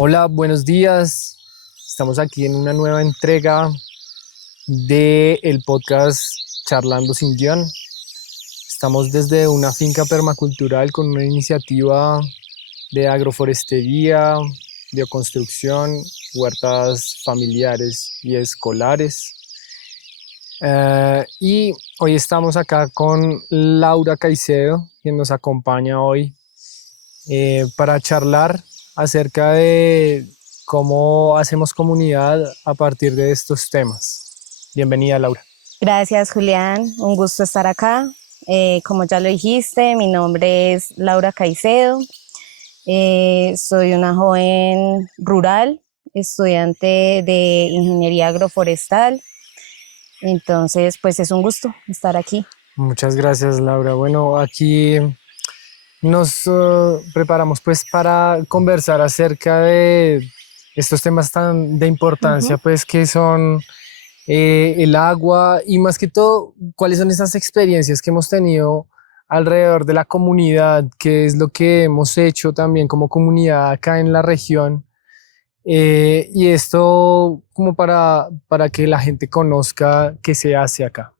Hola, buenos días. Estamos aquí en una nueva entrega del podcast Charlando sin Guión. Estamos desde una finca permacultural con una iniciativa de agroforestería, bioconstrucción, huertas familiares y escolares. Y hoy estamos acá con Laura Caicedo, quien nos acompaña hoy para charlar acerca de cómo hacemos comunidad a partir de estos temas. Bienvenida, Laura. Gracias, Julián. Un gusto estar acá. Como ya lo dijiste, mi nombre es Laura Caicedo. Soy una joven rural, estudiante de ingeniería agroforestal. Entonces, pues es un gusto estar aquí. Muchas gracias, Laura. Bueno, aquí nos preparamos pues para conversar acerca de estos temas tan de importancia, Ujú. pues que son el agua y más que todo, cuáles son esas experiencias que hemos tenido alrededor de la comunidad, qué es lo que hemos hecho también como comunidad acá en la región. Y esto como para que la gente conozca qué se hace acá.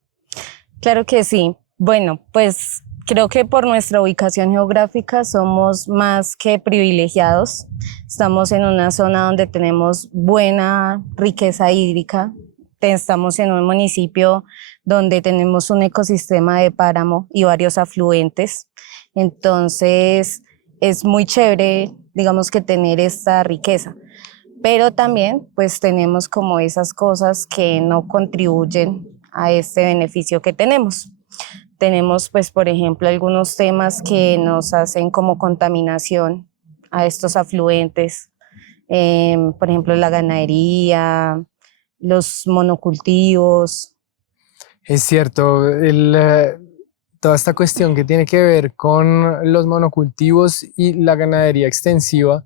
Claro que sí. Bueno, pues creo que por nuestra ubicación geográfica somos más que privilegiados. Estamos en una zona donde tenemos buena riqueza hídrica. Estamos en un municipio donde tenemos un ecosistema de páramo y varios afluentes. Entonces, es muy chévere, digamos que tener esta riqueza. Pero también, pues tenemos como esas cosas que no contribuyen a este beneficio que tenemos. Tenemos, pues, por ejemplo, algunos temas que nos hacen como contaminación a estos afluentes, por ejemplo, la ganadería, los monocultivos. Es cierto, toda esta cuestión que tiene que ver con los monocultivos y la ganadería extensiva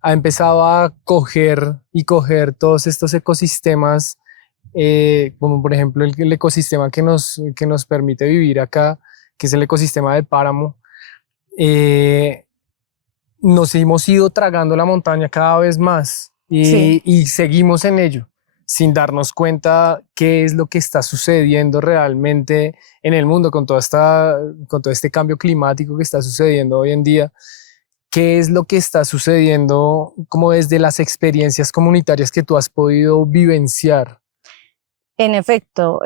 ha empezado a coger y coger todos estos ecosistemas, como por ejemplo el ecosistema que nos permite vivir acá, que es el ecosistema del páramo. eh, Nos hemos ido tragando la montaña cada vez más Sí. y seguimos en ello sin darnos cuenta qué es lo que está sucediendo realmente en el mundo con todo este cambio climático que está sucediendo hoy en día. ¿Qué es lo que está sucediendo como desde las experiencias comunitarias que tú has podido vivenciar? En efecto,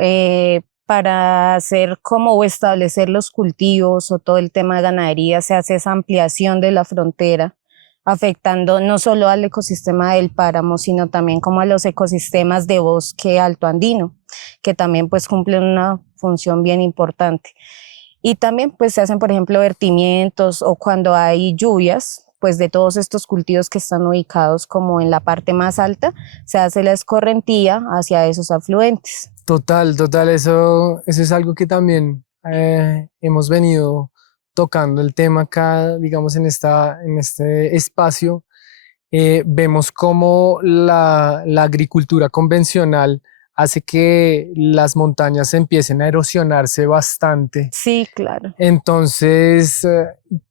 para hacer como o establecer los cultivos o todo el tema de ganadería, se hace esa ampliación de la frontera, afectando no solo al ecosistema del páramo, sino también como a los ecosistemas de bosque alto andino, que también pues cumplen una función bien importante. Y también pues se hacen, por ejemplo, vertimientos o cuando hay lluvias, pues de todos estos cultivos que están ubicados como en la parte más alta, se hace la escorrentía hacia esos afluentes. Total, total, eso es algo que también hemos venido tocando el tema acá, digamos, en este espacio. Vemos cómo la agricultura convencional hace que las montañas empiecen a erosionarse bastante. Sí, claro. Entonces,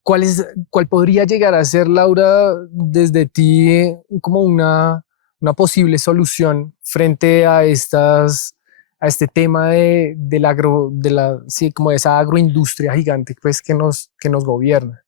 ¿cuál podría llegar a ser, Laura, desde ti, como una posible solución frente a a este tema del agro, sí, como de esa agroindustria gigante, pues, que nos gobierna?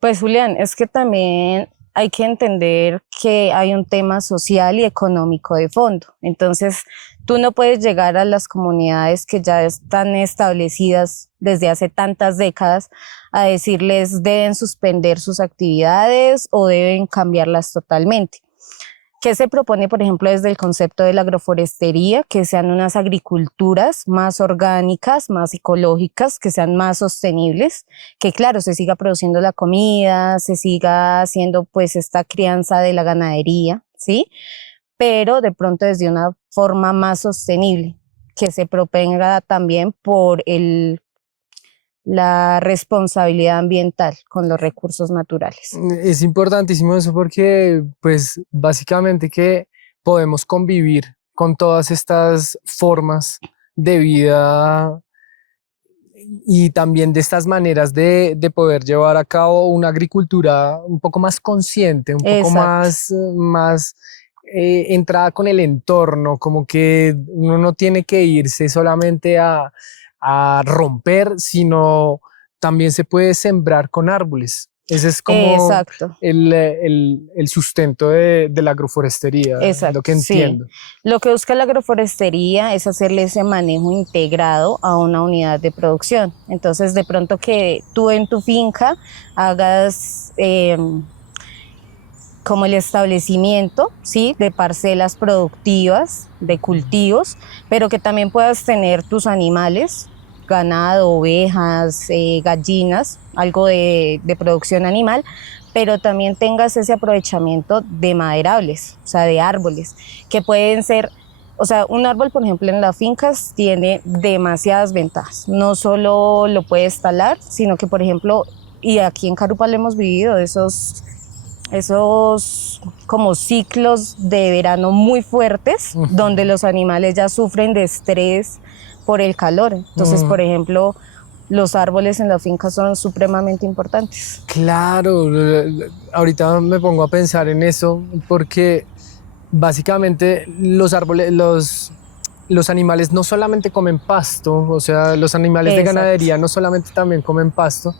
Pues Julián, es que también hay que entender que hay un tema social y económico de fondo. Entonces, tú no puedes llegar a las comunidades que ya están establecidas desde hace tantas décadas a decirles deben suspender sus actividades o deben cambiarlas totalmente. ¿Qué se propone, por ejemplo, desde el concepto de la agroforestería? Que sean unas agriculturas más orgánicas, más ecológicas, que sean más sostenibles, que claro, se siga produciendo la comida, se siga haciendo pues esta crianza de la ganadería, ¿sí? Pero de pronto desde una forma más sostenible, que se propenga también por la responsabilidad ambiental con los recursos naturales. Es importantísimo eso porque, pues, básicamente que podemos convivir con todas estas formas de vida y también de estas maneras de poder llevar a cabo una agricultura un poco más consciente, un poco Exacto. más entrada con el entorno, como que uno no tiene que irse solamente a romper, sino también se puede sembrar con árboles. Ese es como Exacto. el sustento de la agroforestería, lo Exacto, que sí. entiendo. Lo que busca la agroforestería es hacerle ese manejo integrado a una unidad de producción. Entonces, de pronto que tú en tu finca hagas como el establecimiento, ¿sí? De parcelas productivas, de cultivos, pero que también puedas tener tus animales, ganado, ovejas, gallinas, algo de producción animal, pero también tengas ese aprovechamiento de maderables, o sea, de árboles, que pueden ser, o sea, un árbol, por ejemplo, en las fincas tiene demasiadas ventajas. No solo lo puedes talar, sino que, por ejemplo, y aquí en Carúpano lo hemos vivido, esos como ciclos de verano muy fuertes, donde los animales ya sufren de estrés por el calor. Entonces, por ejemplo, los árboles en la finca son supremamente importantes. Claro, ahorita me pongo a pensar en eso porque básicamente los árboles, los animales no solamente comen pasto, o sea, los animales de Exacto, ganadería no solamente también comen pasto,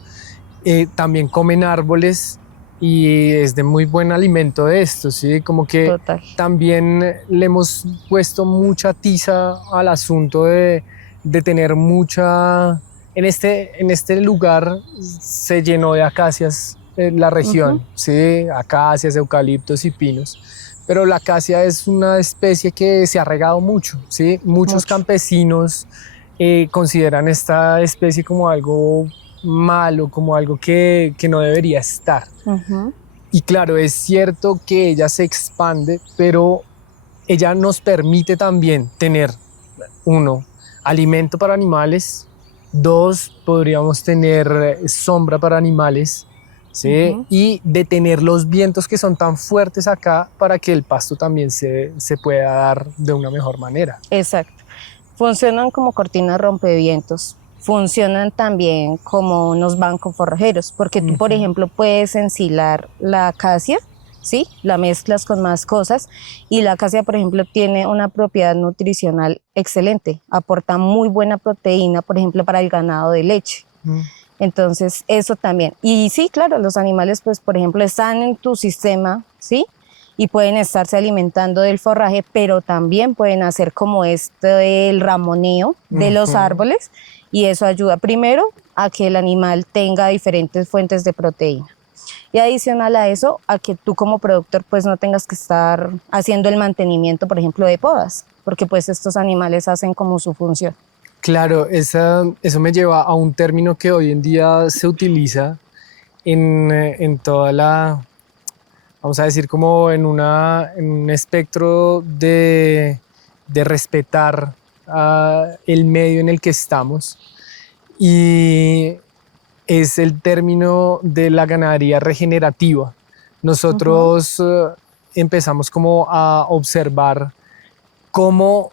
también comen árboles y es de muy buen alimento esto, ¿sí? Como que total. también le hemos puesto mucha tiza al asunto de tener mucha... en este lugar se llenó de acacias la Ujú, región, ¿sí? Acacias, eucaliptos y pinos. Pero la acacia es una especie que se ha regado mucho, ¿sí? Muchos mucho. campesinos consideran esta especie como algo malo, como algo que no debería estar. Ujú, Y claro, es cierto que ella se expande, pero ella nos permite también tener, uno, alimento para animales, dos, podríamos tener sombra para animales, ¿sí? ujú. Y detener los vientos que son tan fuertes acá para que el pasto también se pueda dar de una mejor manera. Exacto. Funcionan como cortinas rompevientos. Funcionan también como unos bancos forrajeros, porque tú, por Ujú, ejemplo, puedes ensilar la acacia, ¿sí? La mezclas con más cosas y la acacia, por ejemplo, tiene una propiedad nutricional excelente. Aporta muy buena proteína, por ejemplo, para el ganado de leche. ujú. Entonces, eso también. Y sí, claro, los animales, pues, por ejemplo, están en tu sistema, ¿sí? Y pueden estarse alimentando del forraje, pero también pueden hacer como el ramoneo de los Ujú. árboles y eso ayuda primero a que el animal tenga diferentes fuentes de proteína. Y adicional a eso, a que tú como productor pues no tengas que estar haciendo el mantenimiento, por ejemplo, de podas, porque pues estos animales hacen como su función. Claro, eso me lleva a un término que hoy en día se utiliza en toda la, vamos a decir, como en un espectro de respetar el medio en el que estamos. Y es el término de la ganadería regenerativa. Ujú. Nosotros empezamos como a observar cómo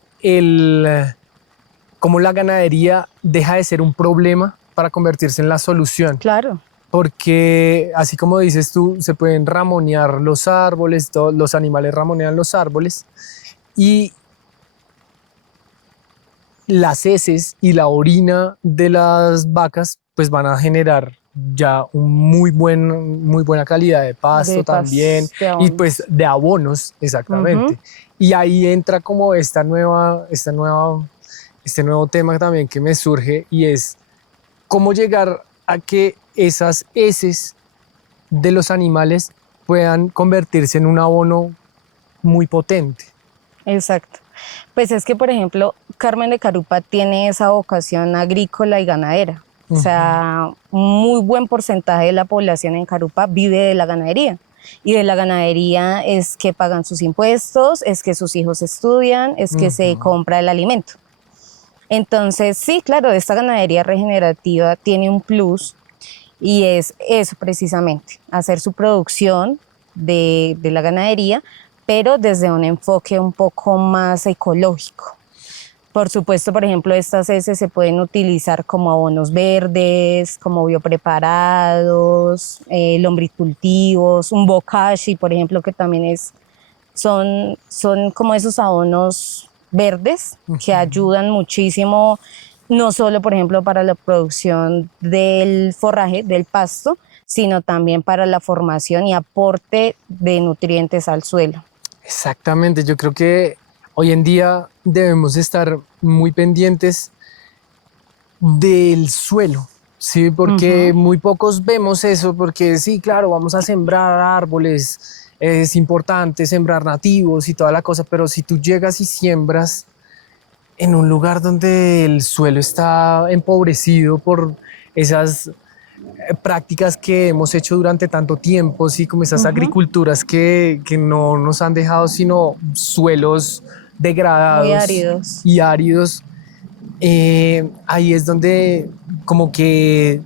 cómo la ganadería deja de ser un problema para convertirse en la solución. Claro, Porque así como dices tú, se pueden ramonear los árboles, todos los animales ramonean los árboles y las heces y la orina de las vacas pues van a generar ya muy buena calidad de pasto de también paz, de y pues abonos. de abonos Ujú. exactamente. Y ahí entra como este nuevo tema también que me surge y es cómo llegar a que esas heces de los animales puedan convertirse en un abono muy potente. Exacto. Pues es que, por ejemplo, Carmen de Carupa tiene esa vocación agrícola y ganadera. O Ujú, sea, un muy buen porcentaje de la población en Carupa vive de la ganadería. Y de la ganadería es que pagan sus impuestos, es que sus hijos estudian, es que se ujú. compra el alimento. Entonces, sí, claro, esta ganadería regenerativa tiene un plus y es eso precisamente, hacer su producción de la ganadería, pero desde un enfoque un poco más ecológico. Por supuesto, por ejemplo, estas heces se pueden utilizar como abonos verdes, como biopreparados, lombricultivos, un bokashi, por ejemplo, que también son como esos abonos verdes que ayudan muchísimo, no solo, por ejemplo, para la producción del forraje, del pasto, sino también para la formación y aporte de nutrientes al suelo. Exactamente, yo creo que hoy en día debemos estar muy pendientes del suelo, sí, porque muy pocos vemos eso, porque sí, claro, vamos a sembrar árboles, es importante sembrar nativos y toda la cosa, pero si tú llegas y siembras en un lugar donde el suelo está empobrecido por esas prácticas que hemos hecho durante tanto tiempo, sí, como esas agriculturas que no nos han dejado sino suelos Muy degradados áridos. y áridos, ahí es donde como que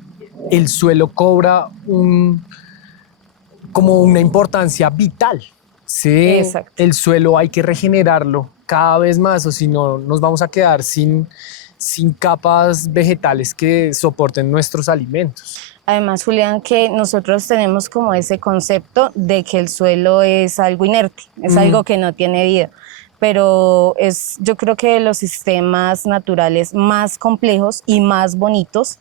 el suelo cobra como una importancia vital. Sí, Exacto. el suelo hay que regenerarlo cada vez más o si no nos vamos a quedar sin capas vegetales que soporten nuestros alimentos. Además, Julián, que nosotros tenemos como ese concepto de que el suelo es algo inerte, es algo que no tiene vida, pero yo creo que de los sistemas naturales más complejos y más bonitos,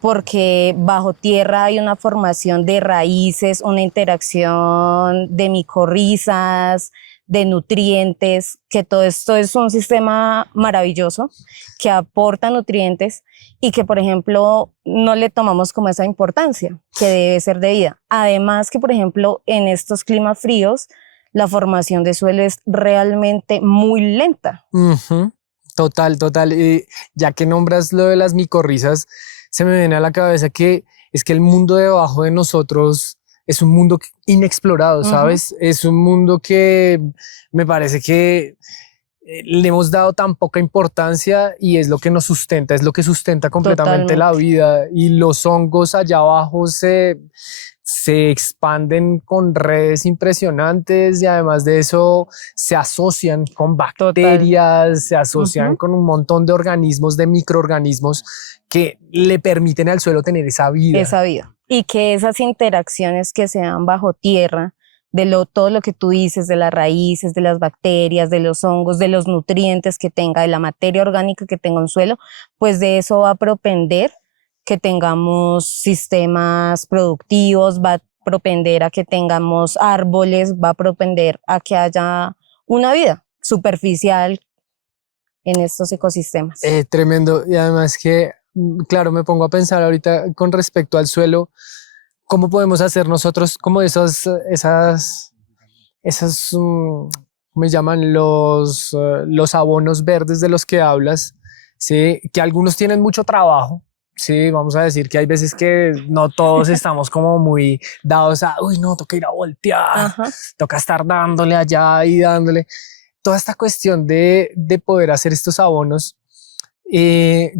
porque bajo tierra hay una formación de raíces, una interacción de micorrizas, de nutrientes, que todo esto es un sistema maravilloso que aporta nutrientes y que, por ejemplo, no le tomamos como esa importancia que debe ser debida. Además que, por ejemplo, en estos climas fríos, la formación de suelo es realmente muy lenta. Total, total. Ya que nombras lo de las micorrizas, se me viene a la cabeza que es que el mundo debajo de nosotros es un mundo inexplorado, ¿sabes? Es un mundo que me parece que le hemos dado tan poca importancia y es lo que nos sustenta, es lo que sustenta completamente la Totalmente. vida y los hongos allá abajo se expanden con redes impresionantes y además de eso se asocian con Total. bacterias, se asocian con un montón de organismos, de microorganismos que le permiten al suelo tener esa vida. Esa vida. Y que esas interacciones que se dan bajo tierra, todo lo que tú dices, de las raíces, de las bacterias, de los hongos, de los nutrientes que tenga, de la materia orgánica que tenga un suelo, pues de eso va a propender que tengamos sistemas productivos, va a propender a que tengamos árboles, va a propender a que haya una vida superficial en estos ecosistemas. Tremendo. Y además que, claro, me pongo a pensar ahorita con respecto al suelo, ¿cómo podemos hacer nosotros como ¿cómo se llaman? Los abonos verdes de los que hablas, ¿sí? Que algunos tienen mucho trabajo. Sí, vamos a decir que hay veces que no todos estamos como muy dados a, uy, no, toca ir a voltear, toca estar dándole allá y dándole. Toda esta cuestión de poder hacer estos abonos,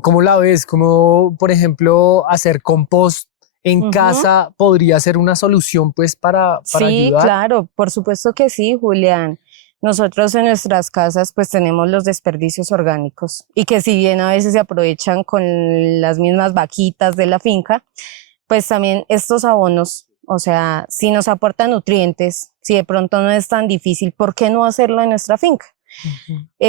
¿cómo la ves? Como, por ejemplo, hacer compost en casa podría ser una solución, pues, para Sí, ayudar. claro, por supuesto que sí, Julián. Nosotros en nuestras casas pues tenemos los desperdicios orgánicos y que si bien a veces se aprovechan con las mismas vaquitas de la finca, pues también estos abonos, o sea, si nos aportan nutrientes, si de pronto no es tan difícil, ¿por qué no hacerlo en nuestra finca?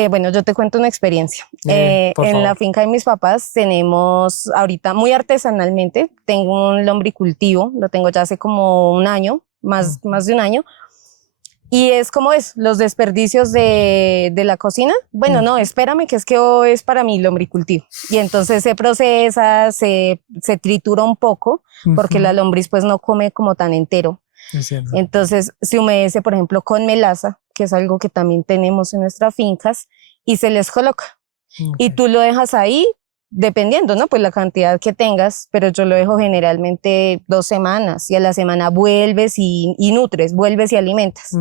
Bueno, yo te cuento una experiencia. Por En favor. la finca de mis papás tenemos ahorita muy artesanalmente, tengo un lombricultivo, lo tengo ya hace como un año, más de un año, y es como es, los desperdicios de la cocina. Bueno, no, espérame, que es que hoy es para mi lombricultivo. Y entonces se procesa, se tritura un poco, porque la lombriz pues no come como tan entero. Es cierto. Entonces se humedece, por ejemplo, con melaza, que es algo que también tenemos en nuestras fincas, y se les coloca. Y tú lo dejas ahí, dependiendo, ¿no? Pues la cantidad que tengas, pero yo lo dejo generalmente 2 semanas y a la semana vuelves y nutres, vuelves y alimentas.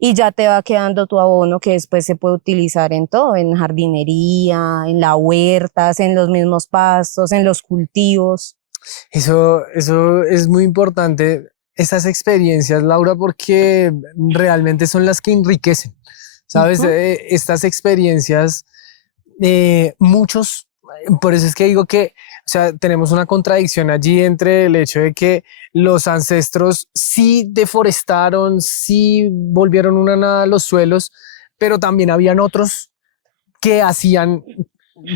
Y ya te va quedando tu abono que después se puede utilizar en todo, en jardinería, en las huertas, en los mismos pastos, en los cultivos. Eso es muy importante, esas experiencias, Laura, porque realmente son las que enriquecen, ¿sabes? Estas experiencias muchos, por eso es que digo que, o sea, tenemos una contradicción allí entre el hecho de que los ancestros sí deforestaron, sí volvieron una nada los suelos, pero también habían otros que hacían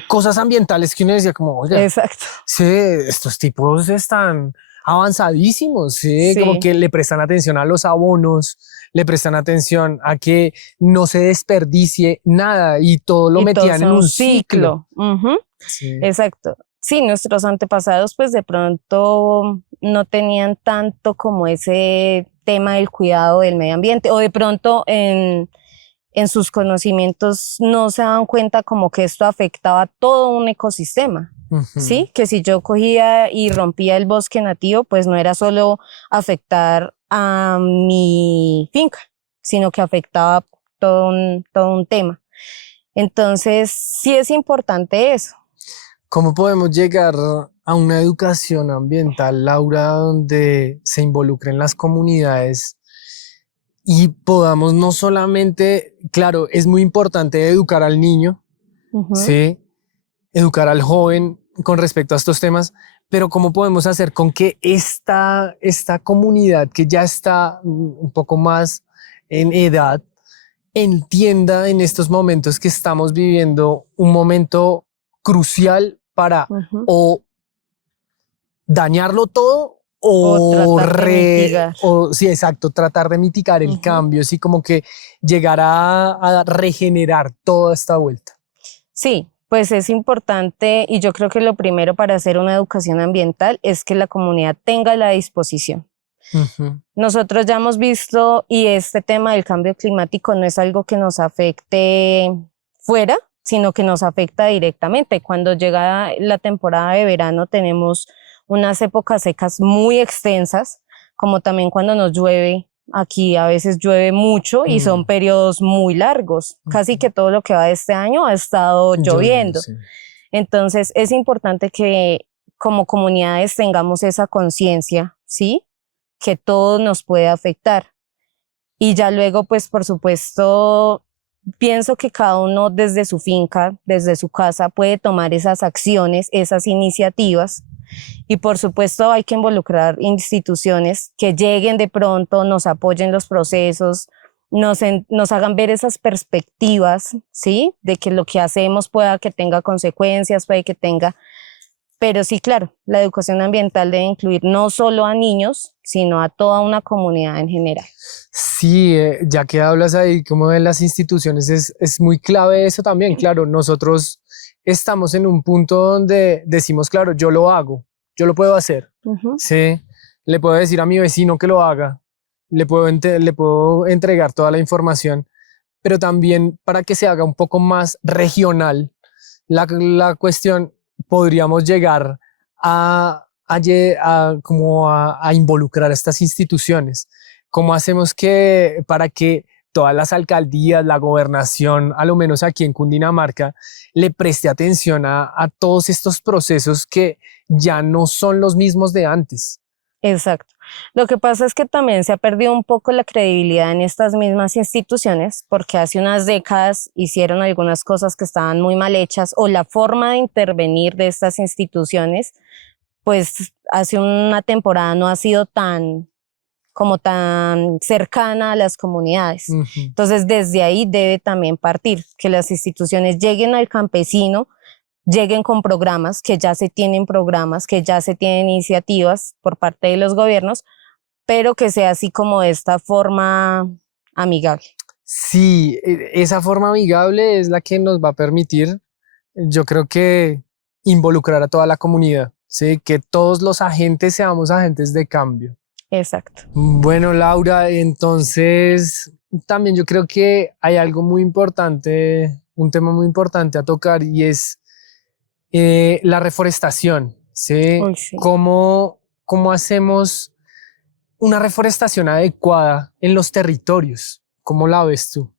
cosas ambientales que uno decía como, oiga, Exacto. sí, estos tipos están avanzadísimos, sí, como Sí, que le prestan atención a los abonos, le prestan atención a que no se desperdicie nada y todo lo y todo es metían en un un ciclo. ciclo. Ujú. Sí. Exacto. Sí, nuestros antepasados pues de pronto no tenían tanto como ese tema del cuidado del medio ambiente o de pronto en sus conocimientos no se daban cuenta como que esto afectaba todo un ecosistema. Ujú. Sí, que si yo cogía y rompía el bosque nativo, pues no era solo afectar a mi finca, sino que afectaba todo un tema. Entonces, sí es importante eso. ¿Cómo podemos llegar a una educación ambiental, Laura, donde se involucren las comunidades y podamos no solamente, claro, es muy importante educar al niño, Ujú. sí, educar al joven con respecto a estos temas, pero cómo podemos hacer con que esta comunidad que ya está un poco más en edad entienda en estos momentos que estamos viviendo un momento crucial para Ujú. o dañarlo todo O tratar de mitigar. o sí, exacto, tratar de mitigar el Ujú. cambio, así como que llegar a regenerar toda esta vuelta. Sí, pues es importante y yo creo que lo primero para hacer una educación ambiental es que la comunidad tenga la disposición. Ujú. Nosotros ya hemos visto y este tema del cambio climático no es algo que nos afecte fuera, sino que nos afecta directamente. Cuando llega la temporada de verano tenemos unas épocas secas muy extensas, como también cuando nos llueve. Aquí a veces llueve mucho y son Mm, periodos muy largos. Casi ujú. que todo lo que va de este año ha estado Lloviendo, lloviendo. sí. Entonces es importante que como comunidades tengamos esa conciencia, ¿sí? Que todo nos puede afectar. Y ya luego, pues por supuesto, pienso que cada uno desde su finca, desde su casa, puede tomar esas acciones, esas iniciativas. Y por supuesto hay que involucrar instituciones que lleguen de pronto, nos apoyen los procesos, nos hagan ver esas perspectivas, ¿sí? De que lo que hacemos pueda que tenga consecuencias, puede que tenga, pero sí, claro, la educación ambiental debe incluir no solo a niños, sino a toda una comunidad en general. Sí, ya que hablas ahí como de las instituciones, es muy clave eso también. Claro, nosotros estamos en un punto donde decimos, claro, yo lo hago, yo lo puedo hacer. Ujú. Sí, le puedo decir a mi vecino que lo haga, le puedo entregar toda la información, pero también para que se haga un poco más regional, la cuestión, podríamos llegar como a involucrar a estas instituciones. ¿Cómo hacemos que para que todas las alcaldías, la gobernación, a lo menos aquí en Cundinamarca, le preste atención a todos estos procesos que ya no son los mismos de antes? Exacto. Lo que pasa es que también se ha perdido un poco la credibilidad en estas mismas instituciones porque hace unas décadas hicieron algunas cosas que estaban muy mal hechas o la forma de intervenir de estas instituciones, pues hace una temporada no ha sido tan cercana a las comunidades. Ujú. Entonces, desde ahí debe también partir, que las instituciones lleguen al campesino, lleguen con programas, que ya se tienen programas, que ya se tienen iniciativas por parte de los gobiernos, pero que sea así como de esta forma amigable. Sí, esa forma amigable es la que nos va a permitir, yo creo que involucrar a toda la comunidad, ¿sí? Que todos los agentes seamos agentes de cambio. Exacto. Bueno, Laura, entonces también yo creo que hay algo muy importante, un tema muy importante a tocar y es la reforestación, ¿sí? Uy, sí. ¿Cómo hacemos una reforestación adecuada en los territorios? ¿Cómo la ves tú?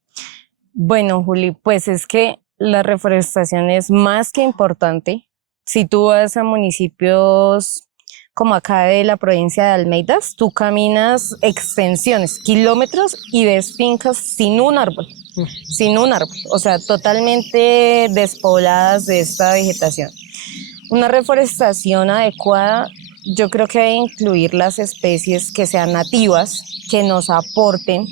Bueno, Juli, pues es que la reforestación es más que importante. Si tú vas a municipios como acá de la provincia de Almeidas, tú caminas extensiones, kilómetros y ves fincas sin un árbol, o sea, totalmente despobladas de esta vegetación. Una reforestación adecuada, yo creo que debe incluir las especies que sean nativas, que nos aporten,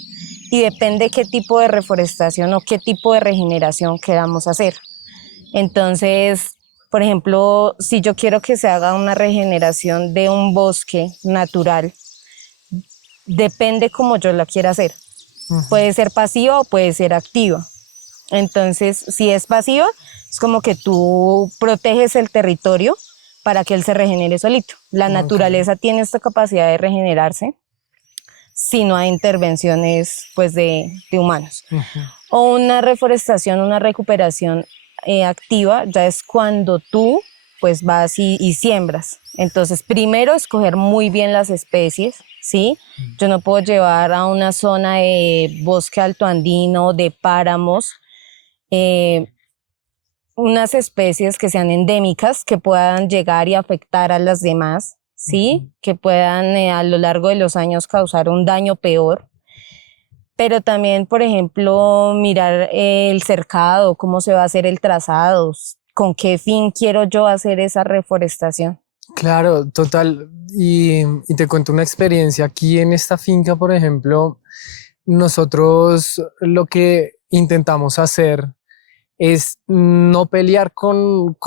y depende qué tipo de reforestación o qué tipo de regeneración queramos hacer. Entonces, por ejemplo, si yo quiero que se haga una regeneración de un bosque natural, depende cómo yo la quiera hacer. Puede ser pasiva o puede ser activa. Entonces, si es pasiva, es como que tú proteges el territorio para que él se regenere solito. La naturaleza tiene esta capacidad de regenerarse si no hay intervenciones pues, de humanos. O una reforestación, una recuperación activa, ya es cuando tú pues vas y siembras. Entonces, primero escoger muy bien las especies, ¿sí? Yo no puedo llevar a una zona de bosque altoandino, de páramos, unas especies que sean endémicas, que puedan llegar y afectar a las demás, ¿sí? Que puedan a lo largo de los años causar un daño peor. Pero también, por ejemplo, mirar el cercado, cómo se va a hacer el trazado, con qué fin quiero yo hacer esa reforestación. Claro, total. Y te cuento una experiencia aquí en esta finca, por ejemplo, nosotros lo que intentamos hacer es no pelear con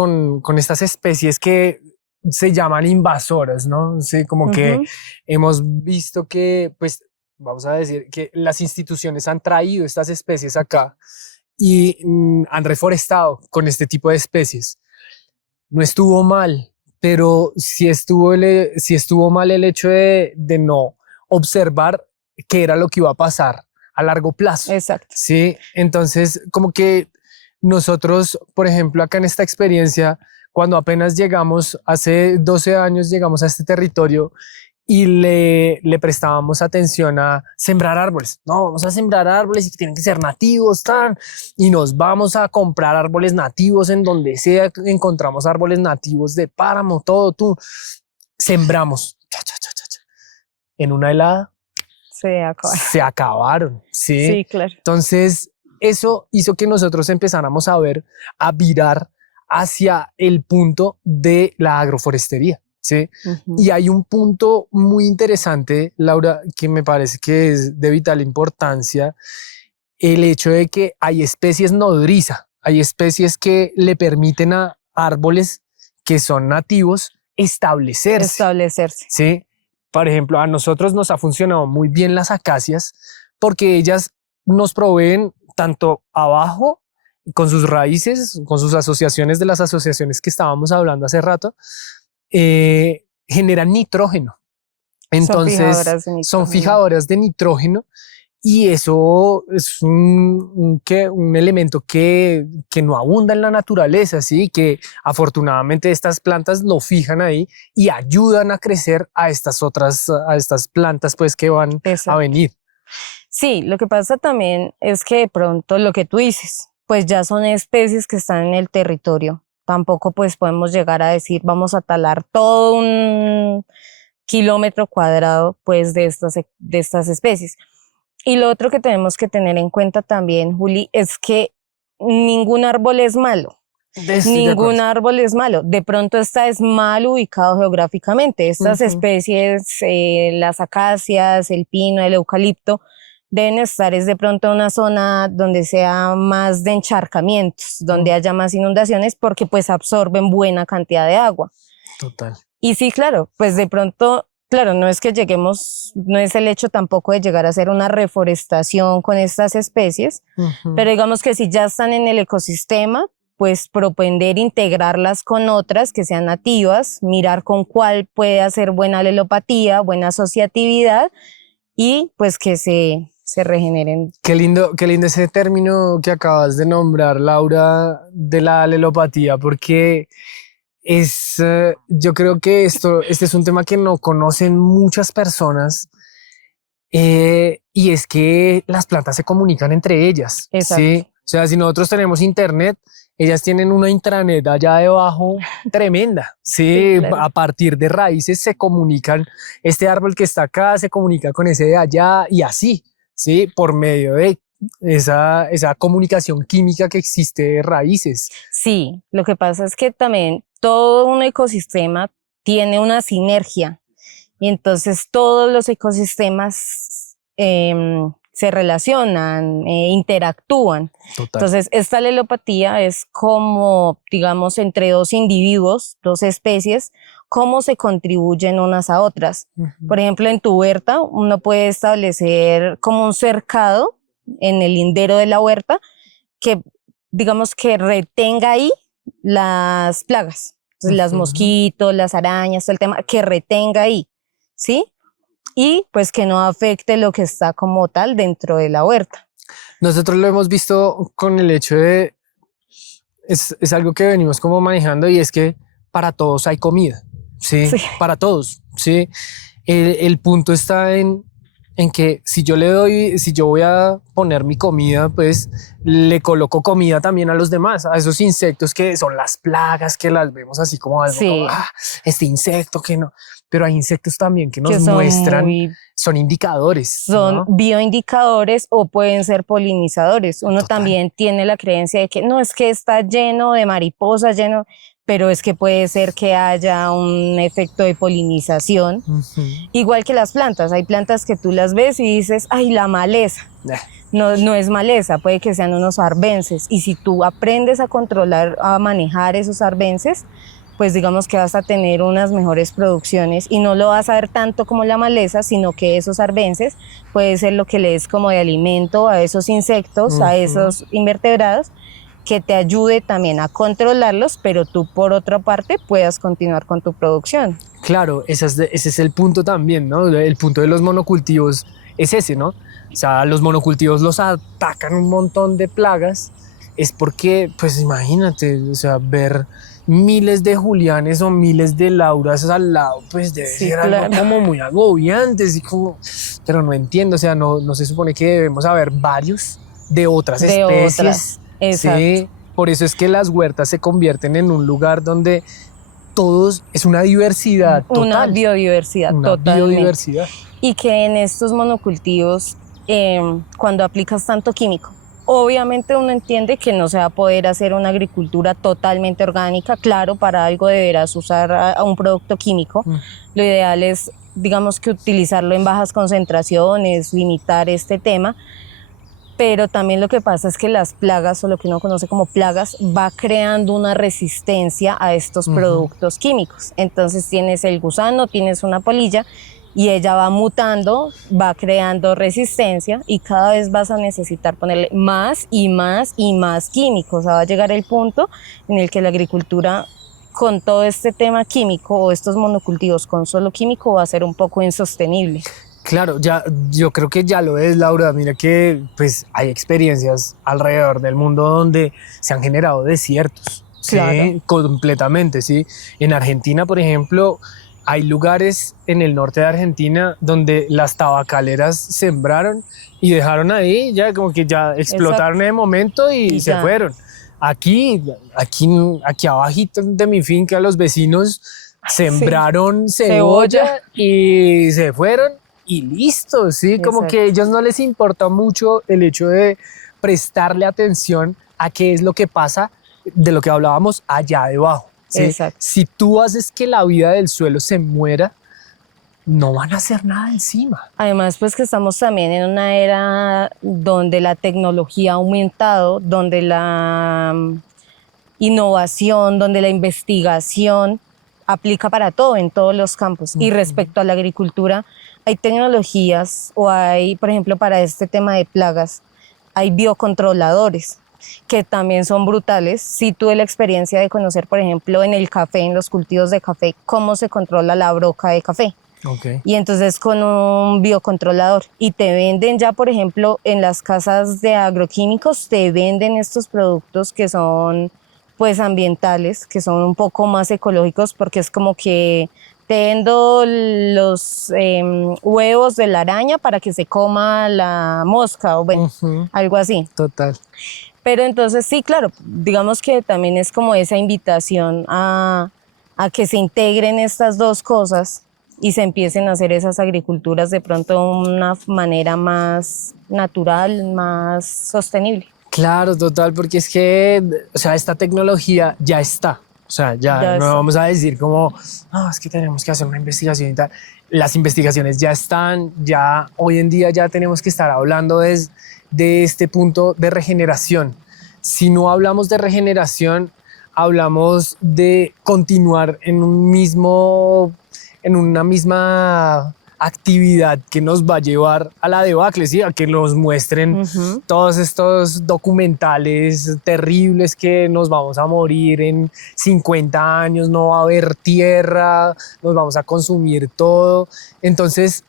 estas especies que se llaman invasoras, ¿no? Sí, como que hemos visto que, pues, vamos a decir que las instituciones han traído estas especies acá y han reforestado con este tipo de especies. No estuvo mal, pero sí estuvo mal el hecho de no observar qué era lo que iba a pasar a largo plazo. Exacto. Sí, entonces como que nosotros, por ejemplo, acá en esta experiencia, cuando apenas llegamos, hace 12 años llegamos a este territorio y le prestábamos atención a sembrar árboles. No, vamos a sembrar árboles y tienen que ser nativos, tan, y nos vamos a comprar árboles nativos en donde sea, encontramos árboles nativos de páramo, todo, tú, sembramos. En una helada se acabaron, ¿sí? Sí, claro. Entonces, eso hizo que nosotros empezáramos a virar hacia el punto de la agroforestería, ¿sí? Y hay un punto muy interesante, Laura, que me parece que es de vital importancia, el hecho de que hay especies nodriza, hay especies que le permiten a árboles que son nativos establecerse. ¿Sí? Por ejemplo, a nosotros nos ha funcionado muy bien las acacias porque ellas nos proveen tanto abajo con sus raíces, con sus asociaciones de las asociaciones que estábamos hablando hace rato, generan nitrógeno. Entonces son fijadoras de nitrógeno y eso es un elemento que no abunda en la naturaleza, ¿sí? Que afortunadamente estas plantas lo fijan ahí y ayudan a crecer a estas plantas pues que van a venir. Sí, lo que pasa también es que de pronto lo que tú dices, pues ya son especies que están en el territorio. Tampoco pues podemos llegar a decir vamos a talar todo un kilómetro cuadrado pues de estas especies. Y lo otro que tenemos que tener en cuenta también, Juli, es que ningún árbol es malo. Ningún árbol es malo. De pronto es mal ubicado geográficamente. Estas especies, las acacias, el pino, el eucalipto, deben estar de pronto en una zona donde sea más de encharcamientos, donde haya más inundaciones, porque pues absorben buena cantidad de agua. Total. Y sí, claro, pues de pronto, claro, no es que lleguemos, no es el hecho tampoco de llegar a hacer una reforestación con estas especies, pero digamos que si ya están en el ecosistema, pues propender integrarlas con otras que sean nativas, mirar con cuál puede hacer buena alelopatía, buena asociatividad y pues que se regeneren. Qué lindo ese término que acabas de nombrar, Laura, de la alelopatía, porque yo creo que este es un tema que no conocen muchas personas y es que las plantas se comunican entre ellas. Exacto. ¿Sí? O sea, si nosotros tenemos internet, ellas tienen una intranet allá debajo tremenda, ¿sí? Sí, claro. A partir de raíces se comunican, este árbol que está acá se comunica con ese de allá y así, ¿sí? Por medio de esa comunicación química que existe de raíces. Sí, lo que pasa es que también todo un ecosistema tiene una sinergia y entonces todos los ecosistemas se relacionan, interactúan. Total. Entonces, esta alelopatía es como, digamos, entre dos individuos, dos especies, cómo se contribuyen unas a otras. Por ejemplo, en tu huerta, uno puede establecer como un cercado en el lindero de la huerta que, digamos, que retenga ahí las plagas, entonces, las Ujú. mosquitos, las arañas, todo el tema, que retenga ahí, ¿sí? Y pues que no afecte lo que está como tal dentro de la huerta. Nosotros lo hemos visto con el hecho de, es algo que venimos como manejando y es que para todos hay comida, ¿sí? Sí, Para todos, ¿sí? El punto está en que si yo le doy, si yo voy a poner mi comida, pues le coloco comida también a los demás, a esos insectos que son las plagas, que las vemos así como algo como, sí, este insecto que no, pero hay insectos también que nos que son muestran, muy, son indicadores, son ¿no? bioindicadores o pueden ser polinizadores. Uno Total. también tiene la creencia de que no es que está lleno de mariposas, lleno, pero es que puede ser que haya un efecto de polinización. Ujú. Igual que las plantas, hay plantas que tú las ves y dices, ay, la maleza. No, no es maleza, puede que sean unos arbences. Y si tú aprendes a controlar, a manejar esos arbences, pues digamos que vas a tener unas mejores producciones y no lo vas a ver tanto como la maleza, sino que esos arbences puede ser lo que le des como de alimento a esos insectos, a Ujú. esos invertebrados, que te ayude también a controlarlos, pero tú por otra parte puedas continuar con tu producción. Claro, ese es el punto también, ¿no? El punto de los monocultivos es ese, ¿no? O sea, los monocultivos los atacan un montón de plagas, es porque, pues imagínate, o sea, ver miles de Julianes o miles de Lauras al lado, pues debe Sí, ser algo claro. como muy agobiante, así como, pero no entiendo, o sea, no se supone que debemos haber varios de otras De otras, especies, exacto. ¿sí? Por eso es que las huertas se convierten en un lugar donde todos es una diversidad Una total, biodiversidad una totalmente. biodiversidad. Y que en estos monocultivos, cuando aplicas tanto químico, obviamente uno entiende que no se va a poder hacer una agricultura totalmente orgánica. Claro, para algo deberás usar a un producto químico. Mm. Lo ideal es, digamos, que utilizarlo en bajas concentraciones, limitar este tema, pero también lo que pasa es que las plagas, o lo que uno conoce como plagas, va creando una resistencia a estos Ujú. productos químicos. Entonces tienes el gusano, tienes una polilla y ella va mutando, va creando resistencia y cada vez vas a necesitar ponerle más y más y más químicos. O sea, va a llegar el punto en el que la agricultura con todo este tema químico o estos monocultivos con solo químico va a ser un poco insostenible. Claro, ya, yo creo que ya lo es, Laura. Mira que pues hay experiencias alrededor del mundo donde se han generado desiertos, Claro, sí, completamente, sí. En Argentina, por ejemplo, hay lugares en el norte de Argentina donde las tabacaleras sembraron y dejaron ahí, ya como que ya explotaron exacto. en el momento y Y se ya, fueron. Aquí, aquí abajito de mi finca, los vecinos sí, sembraron cebolla. cebolla y se fueron y listo, sí, como que a Exacto, ellos no les importa mucho el hecho de prestarle atención a qué es lo que pasa de lo que hablábamos allá debajo, sí. exacto. Si tú haces que la vida del suelo se muera, no van a hacer nada encima. Además, pues que estamos también en una era donde la tecnología ha aumentado, donde la innovación, donde la investigación aplica para todo, en todos los campos. Y respecto a la agricultura, hay tecnologías o hay, por ejemplo, para este tema de plagas, hay biocontroladores que también son brutales. Si tuve la experiencia de conocer, por ejemplo, en el café, en los cultivos de café, cómo se controla la broca de café. Ok. Y entonces con un biocontrolador y te venden ya, por ejemplo, en las casas de agroquímicos, te venden estos productos que son pues ambientales, que son un poco más ecológicos, porque es como que te vendo los huevos de la araña para que se coma la mosca o bueno, Ujú. algo así. Total. Pero entonces sí, claro, digamos que también es como esa invitación a que se integren estas dos cosas y se empiecen a hacer esas agriculturas de pronto de una manera más natural, más sostenible. Claro, total, porque es que, o sea, esta tecnología ya está. O sea, ya Ya no está. vamos a decir como, ah, es que tenemos que hacer una investigación y tal. Las investigaciones ya están, ya hoy en día ya tenemos que estar hablando de este punto de regeneración. Si no hablamos de regeneración, hablamos de continuar en un mismo, en una misma actividad que nos va a llevar a la debacle, ¿sí? A que nos muestren Ujú. todos estos documentales terribles que nos vamos a morir en 50 años, no va a haber tierra, nos vamos a consumir todo. Entonces,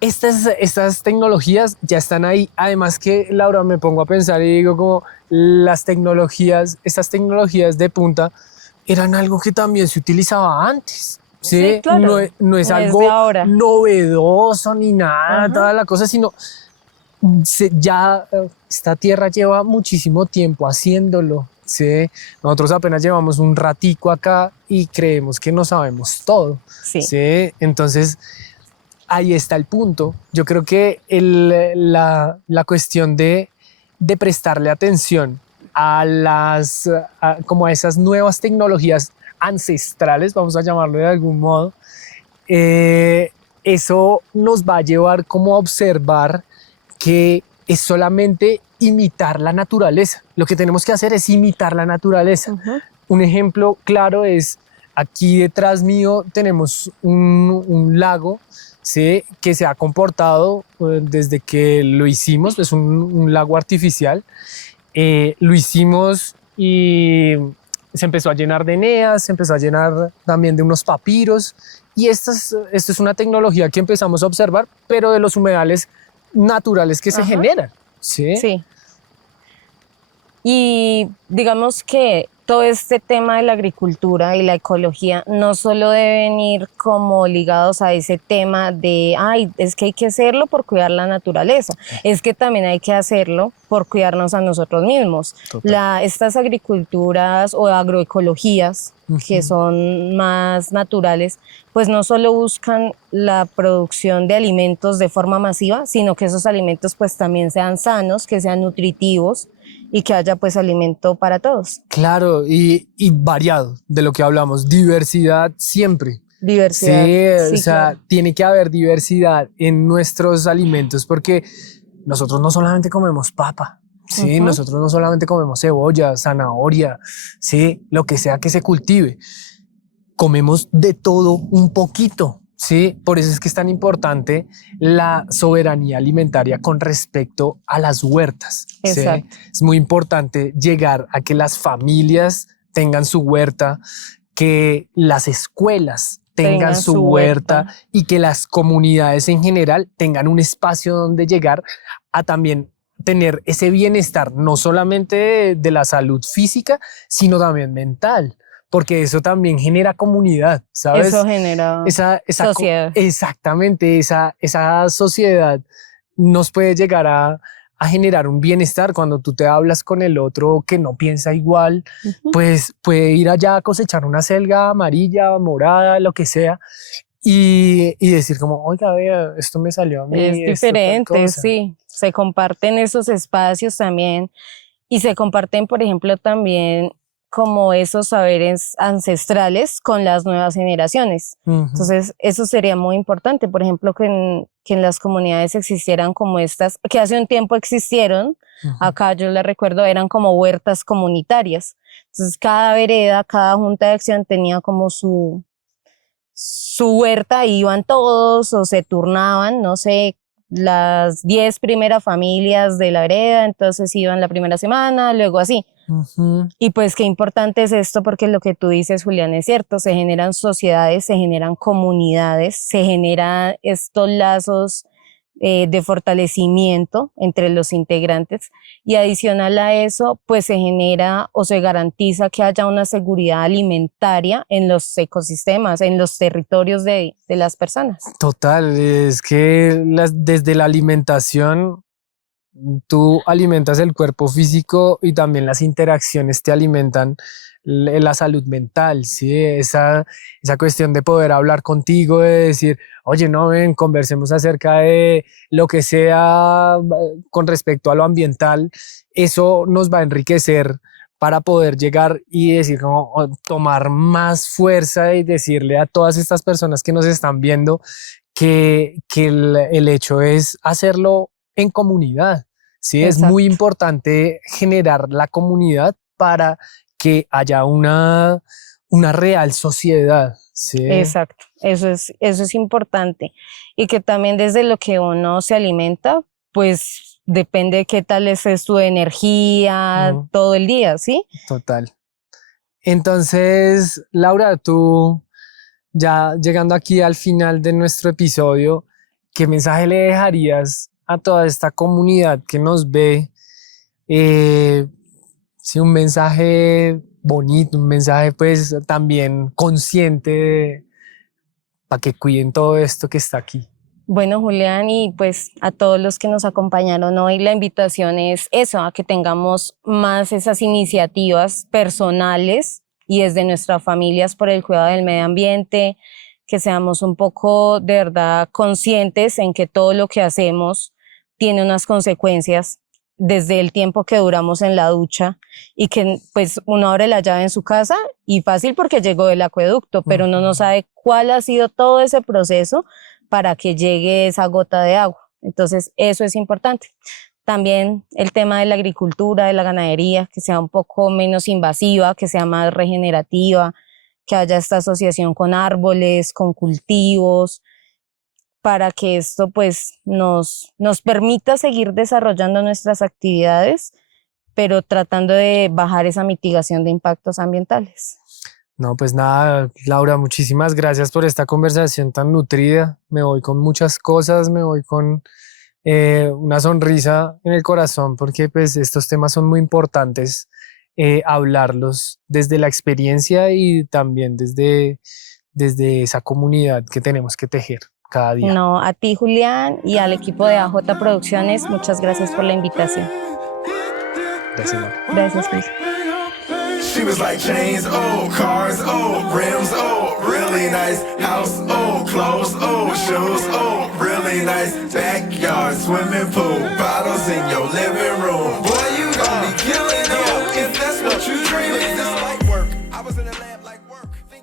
estas tecnologías ya están ahí. Además que, Laura, me pongo a pensar y digo como las tecnologías, estas tecnologías de punta eran algo que también se utilizaba antes. Sí, Sí, no, claro, no es no es de algo ahora. novedoso ni nada, Ajá. toda la cosa, sino ya esta tierra lleva muchísimo tiempo haciéndolo. ¿Sí? Nosotros apenas llevamos un ratico acá y creemos que no sabemos todo. Sí. ¿Sí? Entonces, ahí está el punto. Yo creo que la cuestión de prestarle atención a como a esas nuevas tecnologías ancestrales, vamos a llamarlo de algún modo, eh, eso nos va a llevar como a observar que es solamente imitar la naturaleza. Lo que tenemos que hacer es imitar la naturaleza. Ujú. Un ejemplo claro es aquí detrás mío tenemos un lago, ¿sí? Que se ha comportado desde que lo hicimos, es un lago artificial. Lo hicimos y se empezó a llenar de eneas, se empezó a llenar también de unos papiros. Y esto es una tecnología que empezamos a observar, pero de los humedales naturales que se Ajá. generan. ¿Sí? Sí. Y digamos que todo este tema de la agricultura y la ecología no solo deben ir como ligados a ese tema de, ay, es que hay que hacerlo por cuidar la naturaleza, es que también hay que hacerlo por cuidarnos a nosotros mismos. Total. Estas agriculturas o agroecologías que Ujú. son más naturales, pues no solo buscan la producción de alimentos de forma masiva, sino que esos alimentos pues también sean sanos, que sean nutritivos y que haya pues alimento para todos. Claro, y variado de lo que hablamos, diversidad siempre. Diversidad, Sí, o sí, sea, claro. tiene que haber diversidad en nuestros alimentos porque nosotros no solamente comemos papa, sí, Ujú. nosotros no solamente comemos cebolla, zanahoria, sí, lo que sea que se cultive, comemos de todo un poquito. Sí, por eso es que es tan importante la soberanía alimentaria con respecto a las huertas. Sí, Exacto. es muy importante llegar a que las familias tengan su huerta, que las escuelas tengan Tengan su su huerta huerta. y que las comunidades en general tengan un espacio donde llegar a también tener ese bienestar, no solamente de la salud física, sino también mental, porque eso también genera comunidad, Eso ¿sabes? genera sociedad. Exactamente, esa sociedad nos puede llegar a generar un bienestar cuando tú te hablas con el otro que no piensa igual, Ujú. pues puede ir allá a cosechar una selga amarilla, morada, lo que sea, y decir como, oiga, vea, esto me salió a Es mí, esto tal diferente, cosa. sí. Se comparten esos espacios también y se comparten, por ejemplo, también como esos saberes ancestrales con las nuevas generaciones. Ujú, Entonces, eso sería muy importante, por ejemplo, que en las comunidades existieran como estas, que hace un tiempo existieron, ujú. acá yo les recuerdo, eran como huertas comunitarias. Entonces, cada vereda, cada junta de acción tenía como su huerta, iban todos o se turnaban, no sé, las 10 primeras familias de la vereda, entonces iban la primera semana, luego así. Ujú. Y pues qué importante es esto porque lo que tú dices, Julián, es cierto, se generan sociedades, se generan comunidades, se generan estos lazos de fortalecimiento entre los integrantes y adicional a eso, pues se genera o se garantiza que haya una seguridad alimentaria en los ecosistemas, en los territorios de las personas. Total, es que desde la alimentación tú alimentas el cuerpo físico y también las interacciones te alimentan la salud mental, ¿sí? Esa cuestión de poder hablar contigo, de decir, oye, no, ven, conversemos acerca de lo que sea con respecto a lo ambiental, eso nos va a enriquecer para poder llegar y decir, como, tomar más fuerza y decirle a todas estas personas que nos están viendo que el hecho es hacerlo en comunidad. Sí, es muy Exacto, importante generar la comunidad para que haya una real sociedad. Sí, exacto. Eso es importante. Y que también desde lo que uno se alimenta, pues depende de qué tal es tu energía mm, todo el día, ¿sí? total. Entonces, Laura, tú ya llegando aquí al final de nuestro episodio, ¿qué mensaje le dejarías a toda esta comunidad que nos ve? Eh, sí, un mensaje bonito, un mensaje pues también consciente para que cuiden todo esto que está aquí. Bueno, Julián, y pues a todos los que nos acompañaron hoy, la invitación es eso, a que tengamos más esas iniciativas personales y desde nuestras familias por el cuidado del medio ambiente, que seamos un poco de verdad conscientes en que todo lo que hacemos tiene unas consecuencias desde el tiempo que duramos en la ducha y que pues uno abre la llave en su casa y fácil porque llegó del acueducto, pero uno no sabe cuál ha sido todo ese proceso para que llegue esa gota de agua. Entonces, eso es importante. También el tema de la agricultura, de la ganadería, que sea un poco menos invasiva, que sea más regenerativa, que haya esta asociación con árboles, con cultivos, para que esto pues nos permita seguir desarrollando nuestras actividades, pero tratando de bajar esa mitigación de impactos ambientales. No, pues nada, Laura, muchísimas gracias por esta conversación tan nutrida. Me voy con muchas cosas, me voy con una sonrisa en el corazón porque pues estos temas son muy importantes hablarlos desde la experiencia y también desde esa comunidad que tenemos que tejer cada día. No, a ti, Julián, y al equipo de AJ Producciones, muchas gracias por la invitación. Gracias, Laura. Gracias, Luis. She was like chains, oh, cars, oh, rims, oh, really nice house, oh, clothes, oh, shoes, oh, really nice backyard, swimming pool, bottles in your living room.